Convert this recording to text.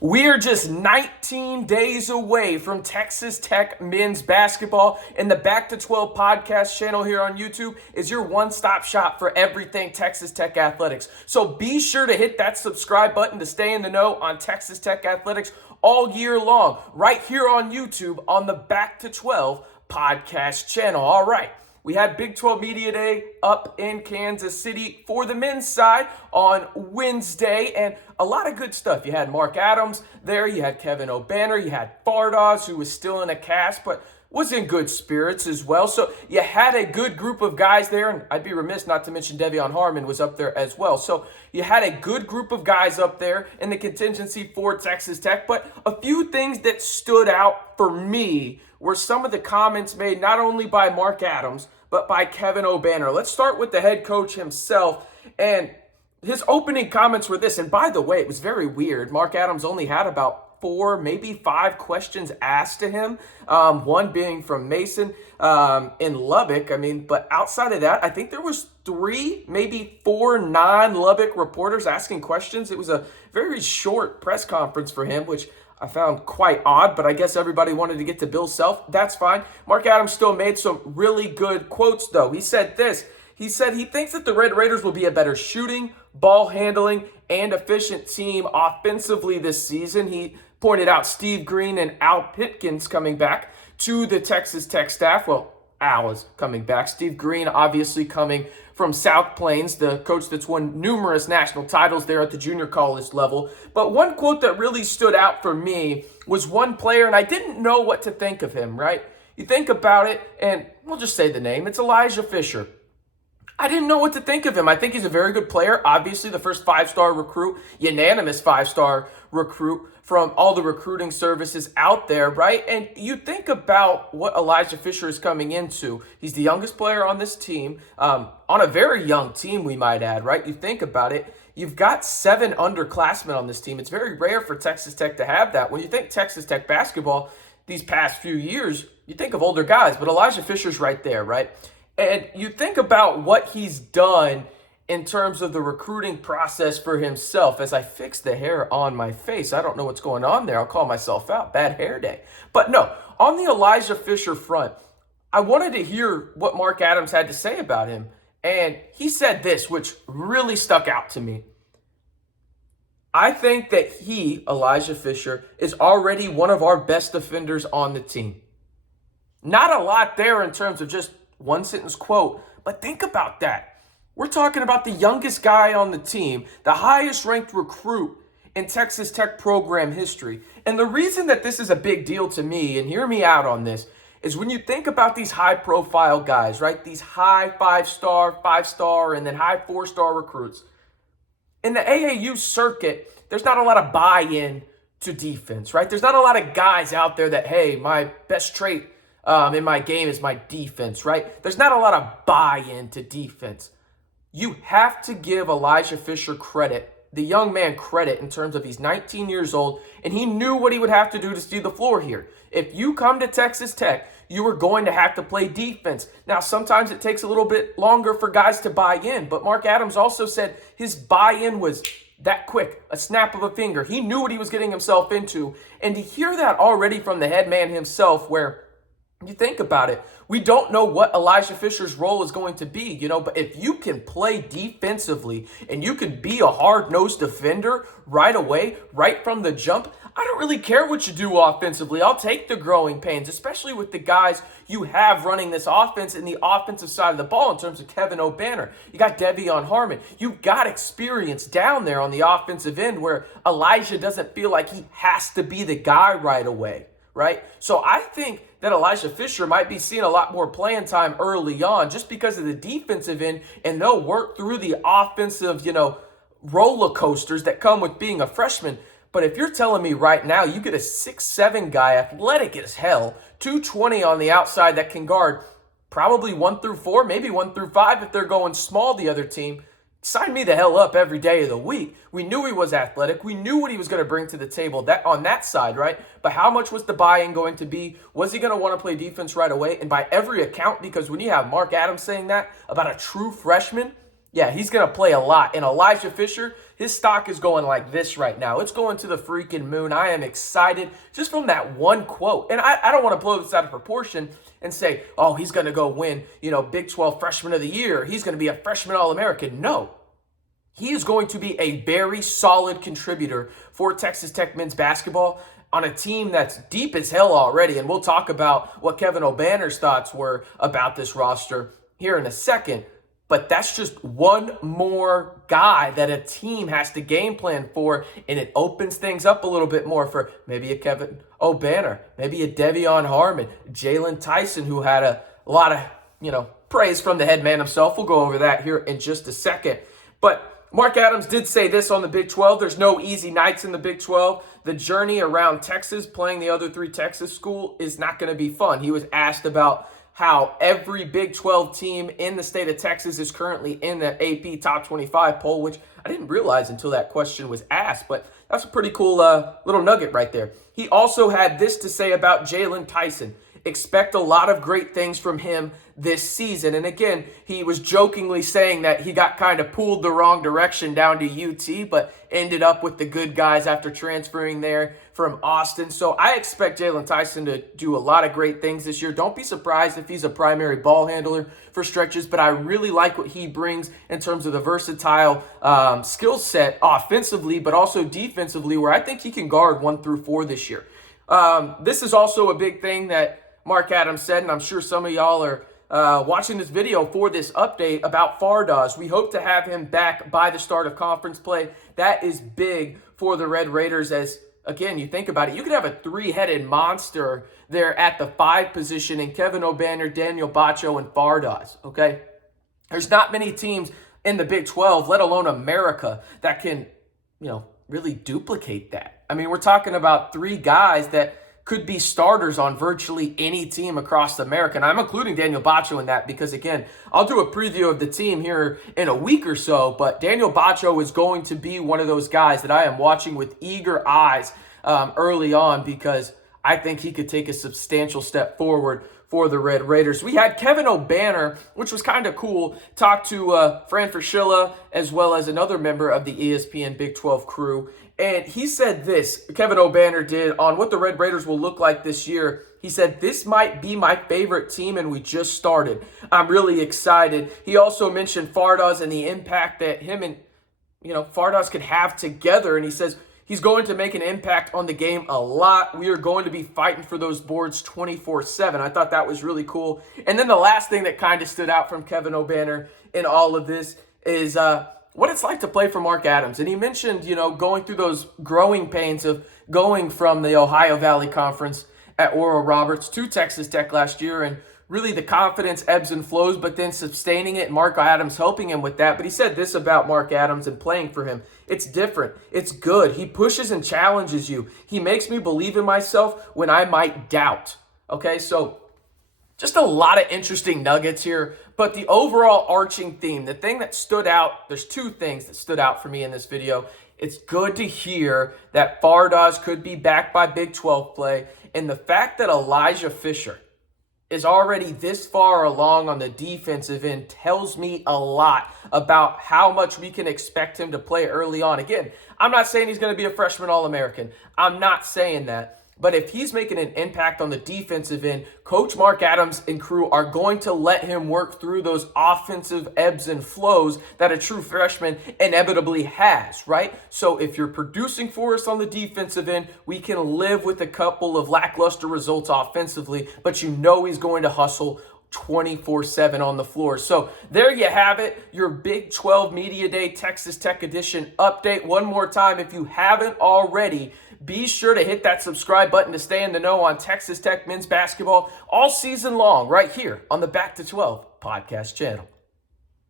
We are just 19 days away from Texas Tech men's basketball, and the Back to 12 podcast channel here on YouTube is your one-stop shop for everything Texas Tech athletics. So be sure to hit that subscribe button to stay in the know on Texas Tech athletics all year long, right here on YouTube on the Back to 12 podcast channel. All right. We had Big 12 Media Day up in Kansas City for the men's side on Wednesday, and a lot of good stuff. You had Mark Adams there, you had Kevin Obanor, you had Fardaws, who was still in a cast, but was in good spirits as well. So you had a good group of guys there, and I'd be remiss not to mention Harmon was up there as well. So you had a good group of guys up there in the contingency for Texas Tech, but a few things that stood out for me were some of the comments made not only by Mark Adams, but by Kevin Obanor. Let's start with the head coach himself, and his opening comments were this. And by the way, it was very weird. Mark Adams only had about 4, maybe 5 questions asked to him, one being from Mason in Lubbock. But outside of that, I think there was 3, maybe 4 non-Lubbock reporters asking questions. It was a very short press conference for him, which I found quite odd, but I guess everybody wanted to get to Bill Self. That's fine. Mark Adams still made some really good quotes, though. He said this. He said he thinks that the Red Raiders will be a better shooting, ball handling, and efficient team offensively this season. He pointed out Steve Green and Al Pinkins coming back to the Texas Tech staff. Well, Al is coming back. Steve Green obviously coming from South Plains, the coach that's won numerous national titles there at the junior college level. But one quote that really stood out for me was one player, and I didn't know what to think of him, right? You think about it, and we'll just say the name. It's Elijah Fisher. I didn't know what to think of him. I think he's a very good player. Obviously, the first 5-star recruit, unanimous 5-star recruit from all the recruiting services out there, right? And you think about what Elijah Fisher is coming into. He's the youngest player on this team, on a very young team, we might add, right? You think about it. You've got 7 underclassmen on this team. It's very rare for Texas Tech to have that. When you think Texas Tech basketball these past few years, you think of older guys, but Elijah Fisher's right there, right? And you think about what he's done in terms of the recruiting process for himself. As I fix the hair on my face, I don't know what's going on there. I'll call myself out. Bad hair day. But no, on the Elijah Fisher front, I wanted to hear what Mark Adams had to say about him. And he said this, which really stuck out to me. I think that he, Elijah Fisher, is already one of our best defenders on the team. Not a lot there in terms of just one sentence quote, but think about that. We're talking about the youngest guy on the team, the highest ranked recruit in Texas Tech program history. And the reason that this is a big deal to me, and hear me out on this, is when you think about these high profile guys, right? These high 5-star, and then high 4-star recruits. In the AAU circuit, there's not a lot of buy-in to defense, right? There's not a lot of guys out there that, hey, my best trait in my game is my defense, right? There's not a lot of buy-in to defense. You have to give Elijah Fisher credit, the young man credit, in terms of he's 19 years old, and he knew what he would have to do to see the floor here. If you come to Texas Tech, you are going to have to play defense. Now, sometimes it takes a little bit longer for guys to buy in, but Mark Adams also said his buy-in was that quick, a snap of a finger. He knew what he was getting himself into, and to hear that already from the head man himself, where you think about it, we don't know what Elijah Fisher's role is going to be, but if you can play defensively and you can be a hard-nosed defender right away, right from the jump, I don't really care what you do offensively. I'll take the growing pains, especially with the guys you have running this offense in the offensive side of the ball in terms of Kevin Obanor. You got Harmon. You've got experience down there on the offensive end where Elijah doesn't feel like he has to be the guy right away, right? So I think that Elijah Fisher might be seeing a lot more playing time early on just because of the defensive end, and they'll work through the offensive, roller coasters that come with being a freshman. But if you're telling me right now you get a 6'7" guy, athletic as hell, 220 on the outside that can guard probably 1 through 4, maybe 1 through 5 if they're going small the other team, sign me the hell up every day of the week. We knew he was athletic. We knew what he was going to bring to the table on that side, right? But how much was the buy-in going to be? Was he going to want to play defense right away? And by every account, because when you have Mark Adams saying that about a true freshman, yeah, he's going to play a lot. And Elijah Fisher, His stock is going like this right now. It's going to the freaking moon. I am excited just from that one quote. And I don't want to blow this out of proportion and say, oh, he's going to go win, Big 12 Freshman of the Year. He's going to be a freshman All-American. No. He is going to be a very solid contributor for Texas Tech men's basketball on a team that's deep as hell already. And we'll talk about what Kevin Obanor's thoughts were about this roster here in a second. But that's just one more guy that a team has to game plan for, and it opens things up a little bit more for maybe a Kevin Obanor, maybe a Devion Harmon, Jalen Tyson, who had a lot of, praise from the head man himself. We'll go over that here in just a second. But Mark Adams did say this on the Big 12. There's no easy nights in the Big 12. The journey around Texas, playing the other three Texas schools, is not going to be fun. He was asked about how every Big 12 team in the state of Texas is currently in the AP Top 25 poll, which I didn't realize until that question was asked, but that's a pretty cool little nugget right there. He also had this to say about Jalen Tyson. Expect a lot of great things from him this season. And again, he was jokingly saying that he got kind of pulled the wrong direction down to UT, but ended up with the good guys after transferring there from Austin. So I expect Jalen Tyson to do a lot of great things this year. Don't be surprised if he's a primary ball handler for stretches, but I really like what he brings in terms of the versatile skill set offensively, but also defensively, where I think he can guard 1 through 4 this year. This is also a big thing that Mark Adams said, and I'm sure some of y'all are watching this video for this update about Fardaws. We hope to have him back by the start of conference play. That is big for the Red Raiders as, again, you think about it, you could have a three-headed monster there at the 5 position in Kevin Obanor, Daniel Bacho, and Fardaws, okay? There's not many teams in the Big 12, let alone America, that can, really duplicate that. I mean, we're talking about 3 guys that could be starters on virtually any team across America. And I'm including Daniel Bacho in that because, again, I'll do a preview of the team here in a week or so, but Daniel Bacho is going to be one of those guys that I am watching with eager eyes early on because I think he could take a substantial step forward for the Red Raiders. We had Kevin Obanor, which was kind of cool, talk to Fran Fraschilla as well as another member of the ESPN Big 12 crew. And he said this, Kevin Obanor did, on what the Red Raiders will look like this year. He said, this might be my favorite team and we just started. I'm really excited. He also mentioned Fardaws and the impact that him and, Fardaws could have together. And he says he's going to make an impact on the game a lot. We are going to be fighting for those boards 24/7. I thought that was really cool. And then the last thing that kind of stood out from Kevin Obanor in all of this is what it's like to play for Mark Adams. And he mentioned, going through those growing pains of going from the Ohio Valley Conference at Oral Roberts to Texas Tech last year, and really the confidence ebbs and flows, but then sustaining it, Mark Adams helping him with that. But he said this about Mark Adams and playing for him. It's different. It's good. He pushes and challenges you. He makes me believe in myself when I might doubt. Okay, so just a lot of interesting nuggets here, but the overall arching theme, the thing that stood out, there's 2 things that stood out for me in this video. It's good to hear that Fardaws could be back by Big 12 play, and the fact that Elijah Fisher is already this far along on the defensive end tells me a lot about how much we can expect him to play early on. Again, I'm not saying he's going to be a freshman All-American. I'm not saying that. But if he's making an impact on the defensive end, Coach Mark Adams and crew are going to let him work through those offensive ebbs and flows that a true freshman inevitably has, right? So if you're producing for us on the defensive end, we can live with a couple of lackluster results offensively, but he's going to hustle 24/7 on the floor. So there you have it, your Big 12 Media Day Texas Tech Edition update. One more time, if you haven't already, be sure to hit that subscribe button to stay in the know on Texas Tech men's basketball all season long right here on the Back to 12 podcast channel.